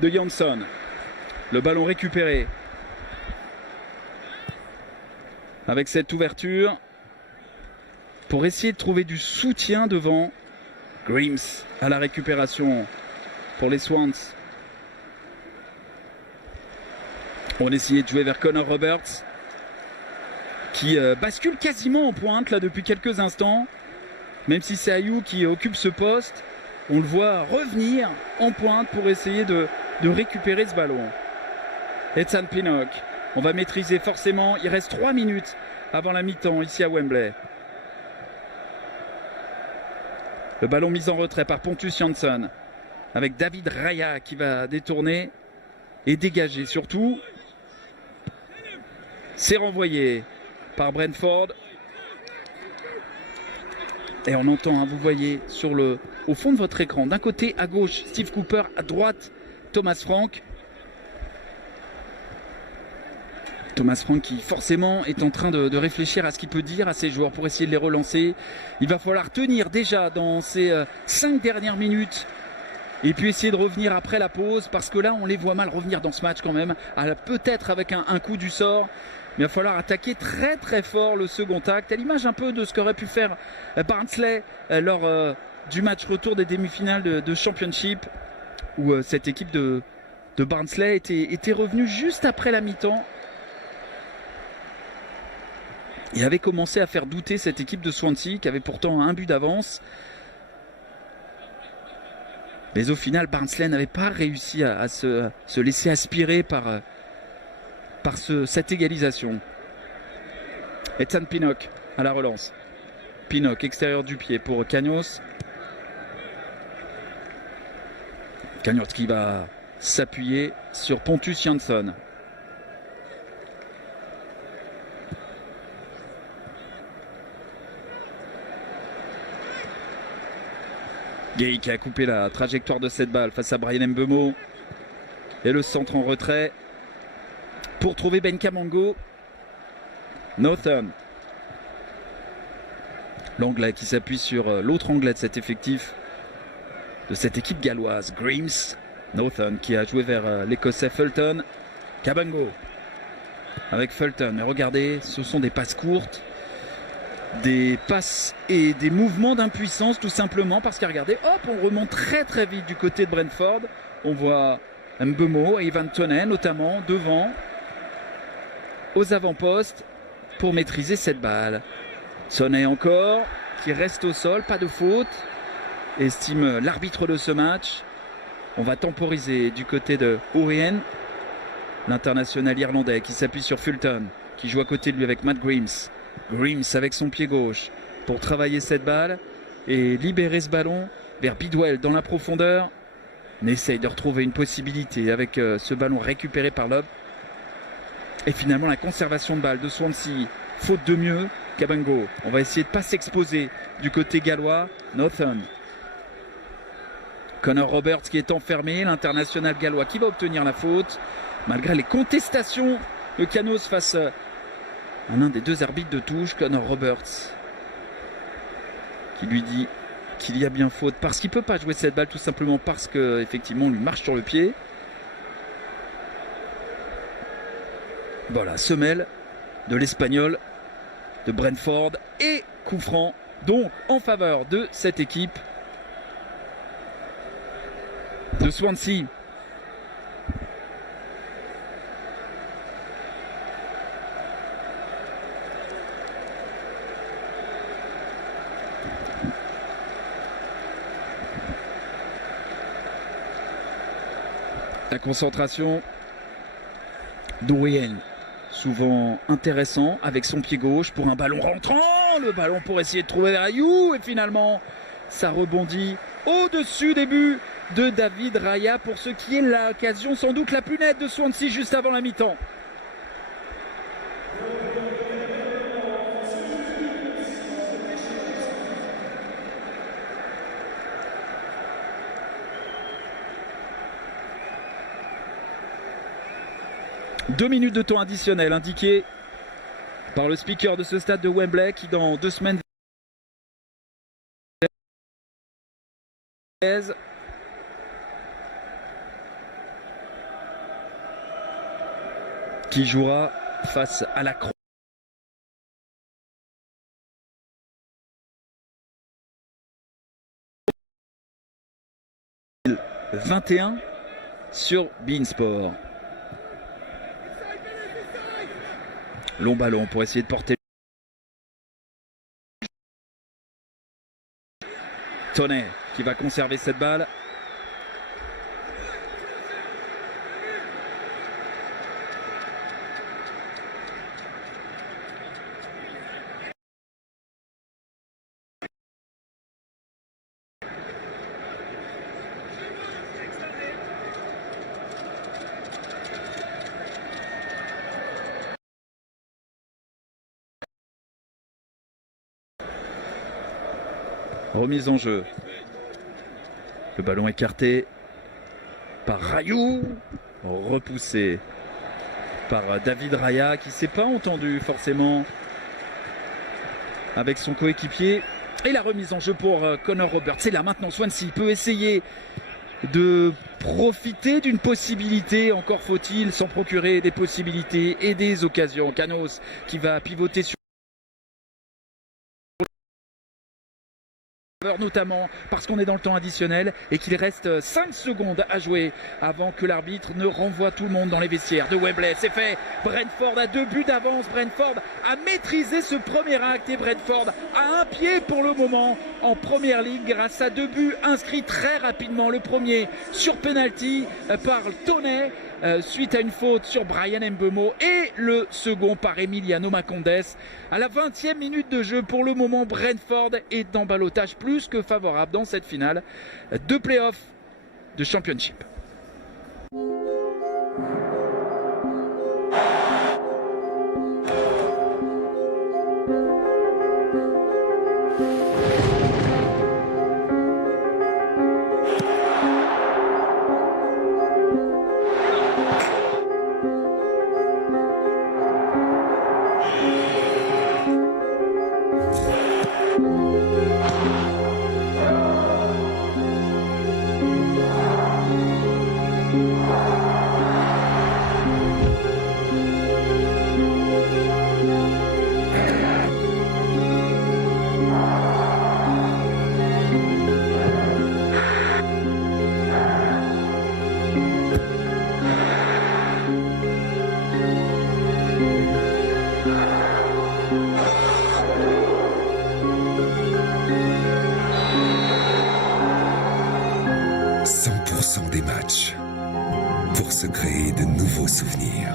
de Jansson. Le ballon récupéré. Avec cette ouverture. Pour essayer de trouver du soutien devant. Grimes à la récupération pour les Swans. On essayait de jouer vers Connor Roberts. Qui bascule quasiment en pointe là depuis quelques instants. Même si c'est Ayew qui occupe ce poste, on le voit revenir en pointe pour essayer de récupérer ce ballon. Ethan Pinnock, on va maîtriser forcément. Il reste 3 minutes avant la mi-temps ici à Wembley. Le ballon mis en retrait par Pontus Jansson. Avec David Raya qui va détourner et dégager surtout. C'est renvoyé par Brentford. Et on entend, hein, vous voyez, au fond de votre écran, d'un côté à gauche, Steve Cooper, à droite, Thomas Frank. Thomas Frank qui forcément est en train de réfléchir à ce qu'il peut dire à ses joueurs pour essayer de les relancer. Il va falloir tenir déjà dans ces 5 dernières minutes et puis essayer de revenir après la pause parce que là on les voit mal revenir dans ce match quand même, peut-être avec un coup du sort. Mais il va falloir attaquer très très fort le second acte, à l'image un peu de ce qu'aurait pu faire Barnsley lors du match retour des demi-finales de Championship, où cette équipe de Barnsley était revenue juste après la mi-temps et avait commencé à faire douter cette équipe de Swansea qui avait pourtant un but d'avance. Mais au final, Barnsley n'avait pas réussi à se laisser aspirer par cette égalisation. Ethan Pinnock à la relance. Pinnock, extérieur du pied pour Canos. Canos qui va s'appuyer sur Pontus Jansson. Gay qui a coupé la trajectoire de cette balle face à Brian Mbeumo. Et le centre en retrait pour trouver Ben Kamango. Northern. L'anglais qui s'appuie sur l'autre anglais de cet effectif, de cette équipe galloise. Grimes. Northern qui a joué vers l'écossais Fulton. Kabango avec Fulton. Mais regardez, ce sont des passes courtes. Des passes et des mouvements d'impuissance tout simplement parce que regardez, hop, on remonte très très vite du côté de Brentford. On voit Mbeumo et Ivan Toney notamment devant, aux avant-postes pour maîtriser cette balle. Toney encore qui reste au sol, pas de faute, estime l'arbitre de ce match. On va temporiser du côté de Orien, l'international irlandais qui s'appuie sur Fulton, qui joue à côté de lui avec Matt Grimes. Grimes avec son pied gauche pour travailler cette balle et libérer ce ballon vers Bidwell dans la profondeur. On essaye de retrouver une possibilité avec ce ballon récupéré par Lobb. Et finalement la conservation de balle de Swansea, faute de mieux. Kabango, on va essayer de ne pas s'exposer du côté gallois. Northern. Connor Roberts qui est enfermé, l'international gallois qui va obtenir la faute malgré les contestations de Canos face à l'un des deux arbitres de touche, Connor Roberts, qui lui dit qu'il y a bien faute parce qu'il ne peut pas jouer cette balle tout simplement parce qu'effectivement on lui marche sur le pied. Voilà, semelle de l'Espagnol de Brentford et coup franc donc en faveur de cette équipe de Swansea. La concentration d'Orien, souvent intéressant avec son pied gauche pour un ballon rentrant. Le ballon pour essayer de trouver Ayew et finalement ça rebondit au-dessus des buts de David Raya pour ce qui est l'occasion sans doute la plus nette de Swansea juste avant la mi-temps. Deux minutes de temps additionnel indiqué par le speaker de ce stade de Wembley qui dans 2 semaines qui jouera face à la Croix. 21 sur beIN Sport. Long ballon pour essayer de porter. Toney qui va conserver cette balle. Remise en jeu. Le ballon écarté par Rayou, repoussé par David Raya qui ne s'est pas entendu forcément avec son coéquipier. Et la remise en jeu pour Connor Roberts. C'est là maintenant, Swansea peut essayer de profiter d'une possibilité, encore faut-il s'en procurer des possibilités et des occasions. Canos qui va pivoter sur notamment parce qu'on est dans le temps additionnel et qu'il reste 5 secondes à jouer avant que l'arbitre ne renvoie tout le monde dans les vestiaires de Wembley. C'est fait, Brentford a 2 buts d'avance, Brentford a maîtrisé ce premier acte et Brentford a un pied pour le moment en première ligue grâce à 2 buts inscrits très rapidement. Le premier sur penalty par Toney suite à une faute sur Brian Mbeumo et le second par Emiliano Macondes. À la 20e minute de jeu, pour le moment, Brentford est en ballottage plus que favorable dans cette finale de play-off de Championship. Des matchs pour se créer de nouveaux souvenirs.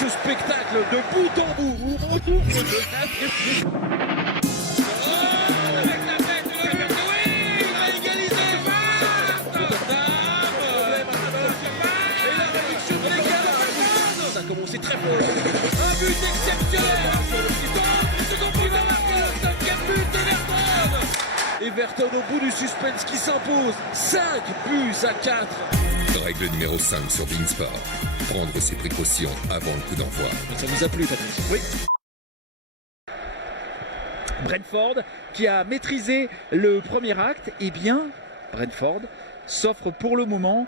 Ce spectacle de bout en bout où on avec la tête de oui, il a égalisé. Ça a commencé très fort. Un but exceptionnel. Everton au bout du suspense qui s'impose. 5 buts à 4. Règle numéro 5 sur beIN Sport. Prendre ses précautions avant le coup d'envoi. Ça vous a plu, Patrice? Oui. Brentford qui a maîtrisé le premier acte. Eh bien, Brentford s'offre pour le moment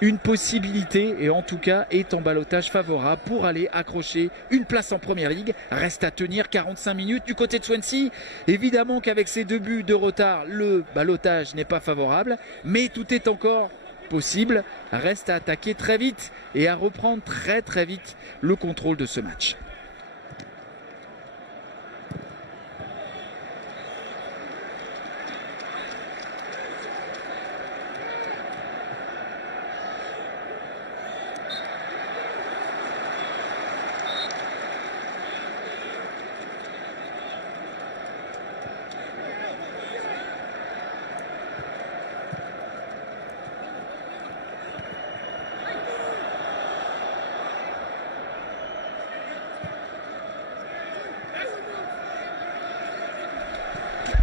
une possibilité et en tout cas est en ballottage favorable pour aller accrocher une place en première ligue. Reste à tenir 45 minutes du côté de Swansea. Évidemment qu'avec ces 2 buts de retard, le ballottage n'est pas favorable, mais tout est encore possible. Reste à attaquer très vite et à reprendre très vite le contrôle de ce match.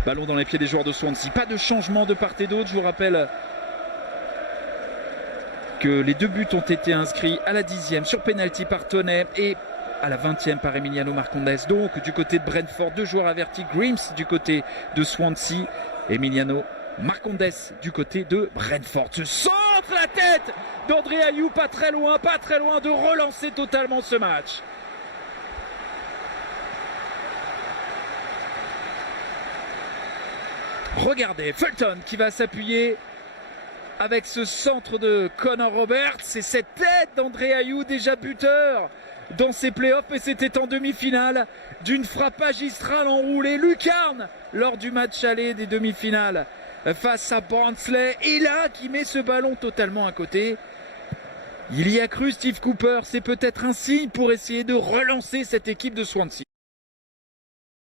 Ballon dans les pieds des joueurs de Swansea. Pas de changement de part et d'autre. Je vous rappelle que les 2 buts ont été inscrits à la 10e sur penalty par Toney et à la 20e par Emiliano Marcondes. Donc du côté de Brentford, 2 joueurs avertis. Grims du côté de Swansea Emiliano Marcondes du côté de Brentford. Ce centre, la tête d'André Ayew, pas très loin de relancer totalement ce match. Regardez, Fulton qui va s'appuyer avec ce centre de Connor Roberts et cette tête d'André Ayew, déjà buteur dans ses playoffs, et c'était en demi-finale d'une frappe magistrale enroulée, lucarne lors du match aller des demi-finales face à Barnsley. Et là, qui met ce ballon totalement à côté. Il y a cru Steve Cooper, c'est peut-être un signe pour essayer de relancer cette équipe de Swansea.